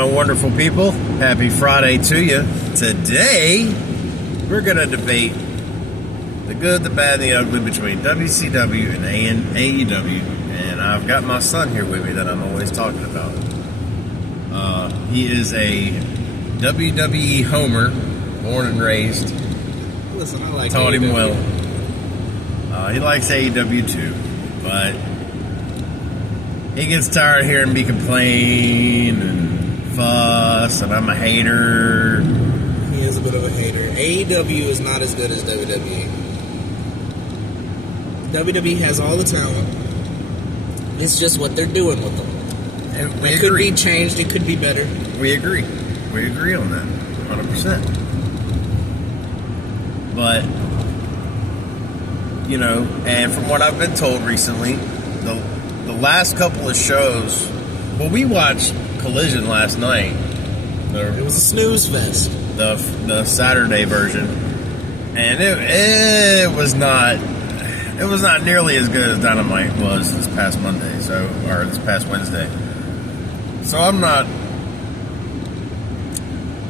my wonderful people. Happy Friday to you. Today, we're going to debate the good, the bad, and the ugly between WCW and AEW. And I've got my son here with me that I'm always talking about. He is a WWE homer, born and raised. Listen, I like Taught AEW. him well. He likes AEW too, but he gets tired of hearing me complain and fuss, and I'm a hater. He is a bit of a hater. AEW is not as good as WWE. WWE has all the talent. It's just what they're doing with them. And we It agree. could be changed. It could be better. We agree. We agree on that, 100%. But, you know, and from what I've been told recently, the last couple of shows, well, we watched Collision last night. It was a snooze fest. The Saturday version, and it was not nearly as good as Dynamite was this past Monday, or this past Wednesday. So I'm not.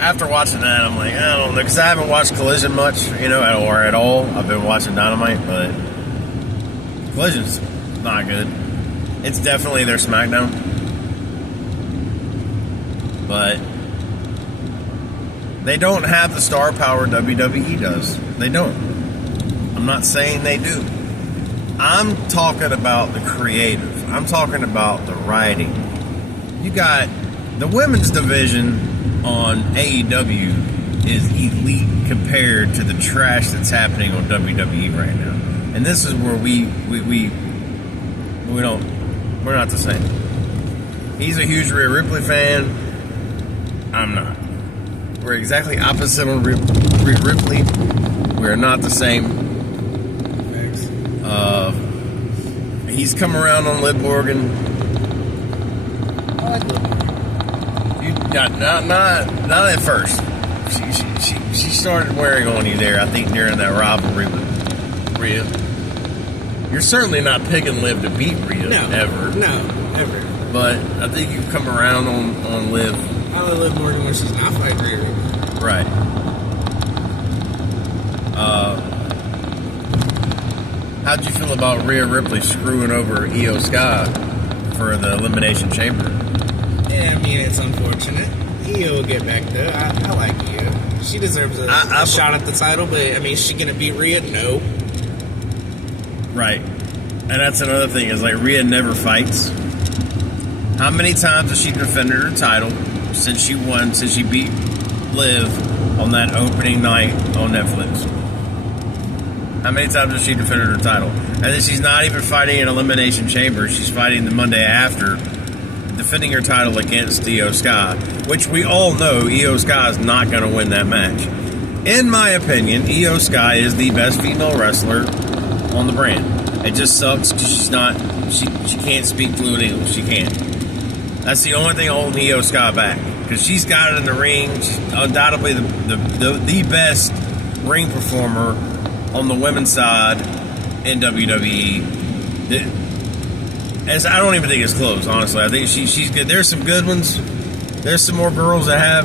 After watching that, I'm like, I don't know, because I haven't watched Collision much, or at all. I've been watching Dynamite, but Collision's not good. It's definitely their SmackDown, but they don't have the star power WWE does. They don't. I'm not saying they do. I'm talking about the creative. I'm talking about the writing. You got the women's division on AEW is elite compared to the trash that's happening on WWE right now. And this is where we're not the same. He's a huge Rhea Ripley fan. I'm not. We're exactly opposite on Rhea Ripley. We're not the same. He's come around on Liv Morgan. I like Liv Morgan. Not at first. She started wearing on you there, I think, during that rivalry with Rhea. You're certainly not picking Liv to beat Rhea, ever. No, ever. But I think you've come around on Liv. I like Liv Morgan when she's not fighting Rhea Ripley. Right. How'd you feel about Rhea Ripley screwing over Io Sky for the Elimination Chamber? Yeah, I mean, it's unfortunate. Io will get back there. I like Io. She deserves a shot at the title, but, I mean, is she going to beat Rhea? No. Right. And that's another thing, is like Rhea never fights. How many times has she defended her title since she beat Liv on that opening night on Netflix? How many times has she defended her title? And then she's not even fighting an Elimination Chamber. She's fighting the Monday after, defending her title against Io Sky, which we all know Io Sky is not going to win that match. In my opinion, Io Sky is the best female wrestler on the brand. It just sucks because she can't speak fluent English. She can't. That's the only thing holding Io Sky back, because she's got it in the ring. She's undoubtedly the best ring performer on the women's side in WWE. I don't even think it's close, honestly. I think she's good. There's some good ones. There's some more girls that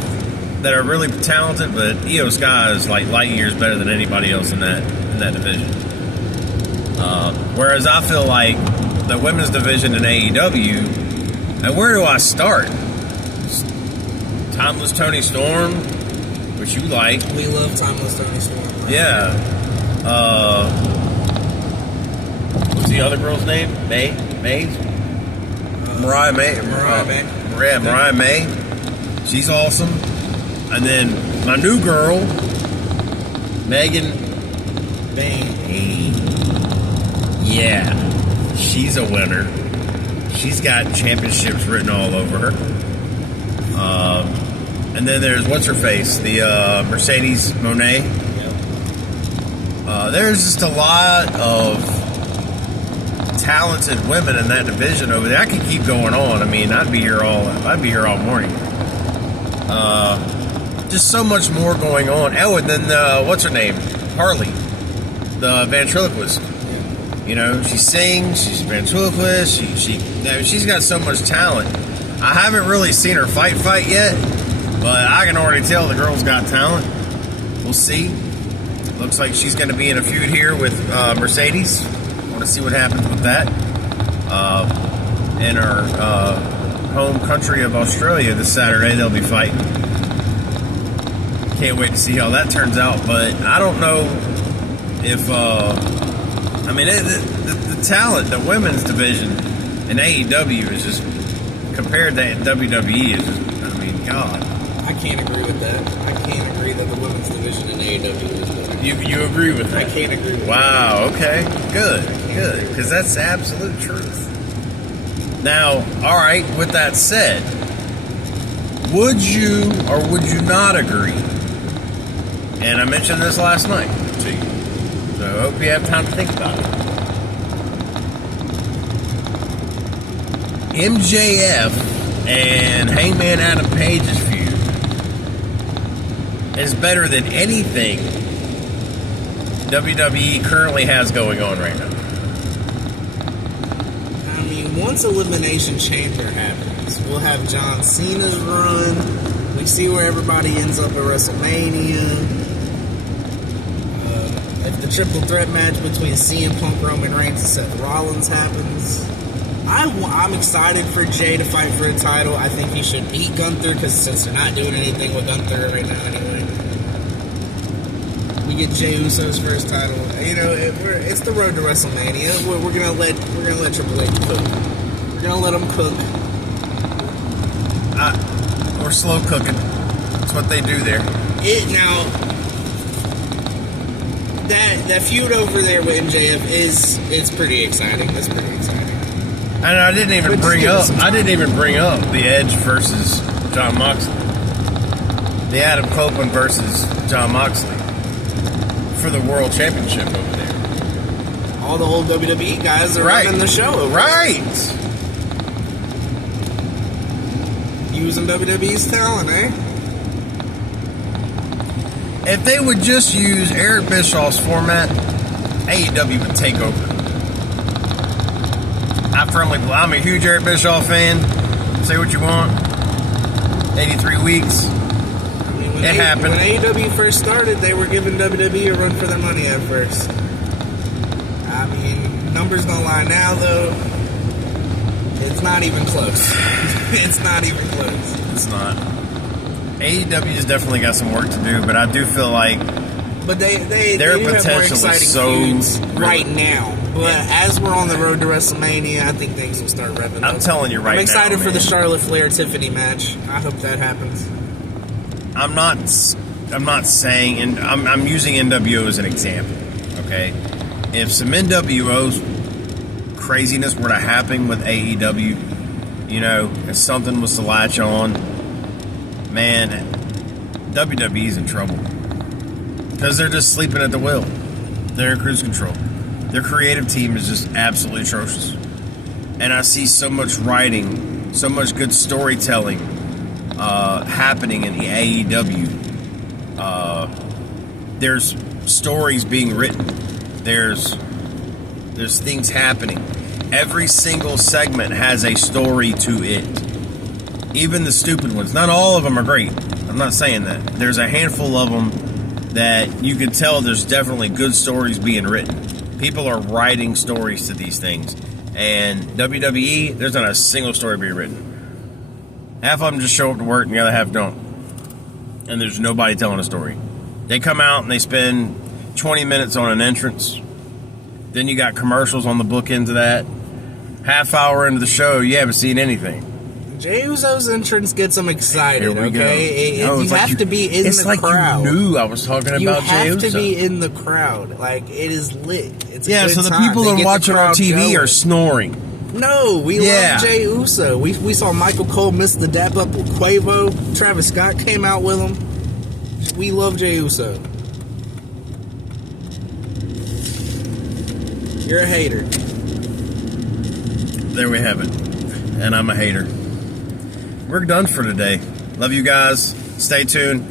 are really talented, but Io Sky is like light years better than anybody else in that division. Whereas I feel like the women's division in AEW, and where do I start? Timeless Toni Storm, which you like. We love Timeless Toni Storm. Right? Yeah. What's the other girl's name? Mariah May. Mariah May. She's awesome. And then my new girl, Megan Bain. Yeah, she's a winner. She's got championships written all over her. And then there's what's her face, the Mercedes Moné. There's just a lot of talented women in that division over there. I could keep going on. I mean, I'd be here all morning. Just so much more going on. Oh, and then what's her name? Harley, the ventriloquist. You know, she sings, she's a ventriloquist, she's got so much talent. I haven't really seen her fight yet, but I can already tell the girl's got talent. We'll see. Looks like she's going to be in a feud here with Mercedes. I want to see what happens with that. In her home country of Australia this Saturday, they'll be fighting. Can't wait to see how that turns out, but I don't know if I mean the talent, the women's division in AEW is just compared to WWE is just, I mean, God. I can't agree with that. I can't agree that the women's division in AEW is better. You agree with that? I can't agree with that. Wow, okay. Good. Because that's absolute truth. Now, all right, with that said, would you or would you not agree? And I mentioned this last night to you, so I hope you have time to think about it. MJF and Hangman Adam Page's feud is better than anything WWE currently has going on right now. I mean, once Elimination Chamber happens, we'll have John Cena's run. We see where everybody ends up at WrestleMania. If the triple threat match between CM Punk, Roman Reigns, and Seth Rollins happens, I'm excited for Jay to fight for a title. I think he should beat Gunther, because since they're not doing anything with Gunther right now anyway, we get Jey Uso's first title. You know, it's the road to WrestleMania. We're gonna let Triple H cook. We're gonna let him cook. Or slow cooking. That's what they do there. That feud over there with MJF it's pretty exciting. That's pretty exciting. And I didn't even bring up the Edge versus Jon Moxley. The Adam Copeland versus Jon Moxley for the World Championship over there. All the old WWE guys are running the show. Right. Using WWE's talent, eh? If they would just use Eric Bischoff's format, AEW would take over. I'm a huge Eric Bischoff fan. Say what you want. 83 weeks. I mean, it happened. When AEW first started, they were giving WWE a run for their money at first. I mean, numbers don't lie now, though. It's not even close. It's not even close. It's not. AEW's definitely got some work to do, but I do feel like their potential is so right now. But as we're on the road to WrestleMania, I think things will start revving up. I'm telling you right now, I'm excited for the man. Charlotte Flair Tiffany match. I hope that happens. I'm not saying, and I'm using NWO as an example. Okay, if some NWO's craziness were to happen with AEW, you know, if something was to latch on, man, WWE's in trouble because they're just sleeping at the wheel. They're in cruise control. Their creative team is just absolutely atrocious. And I see so much writing, so much good storytelling happening in the AEW. There's stories being written. There's things happening. Every single segment has a story to it. Even the stupid ones. Not all of them are great. I'm not saying that. There's a handful of them that you can tell there's definitely good stories being written. People are writing stories to these things. And WWE, there's not a single story being written. Half of them just show up to work and the other half don't. And there's nobody telling a story. They come out and they spend 20 minutes on an entrance. Then you got commercials on the bookends of that. Half hour into the show, you haven't seen anything. Jey Uso's entrance gets them excited, Here we okay? Go. You have to be in the crowd. You knew I was talking about Jey Uso. You have to be in the crowd. Like, it is lit. It's a good so the time. people that are watching on TV going. Are snoring. No, we love Jey Uso. We saw Michael Cole miss the dap up with Quavo. Travis Scott came out with him. We love Jey Uso. You're a hater. There we have it. And I'm a hater. We're done for today. Love you guys. Stay tuned.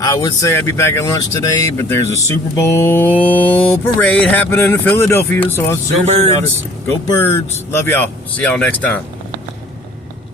I would say I'd be back at lunch today, but there's a Super Bowl parade happening in Philadelphia, so I'll Go Birds. Go Birds. Love y'all. See y'all next time.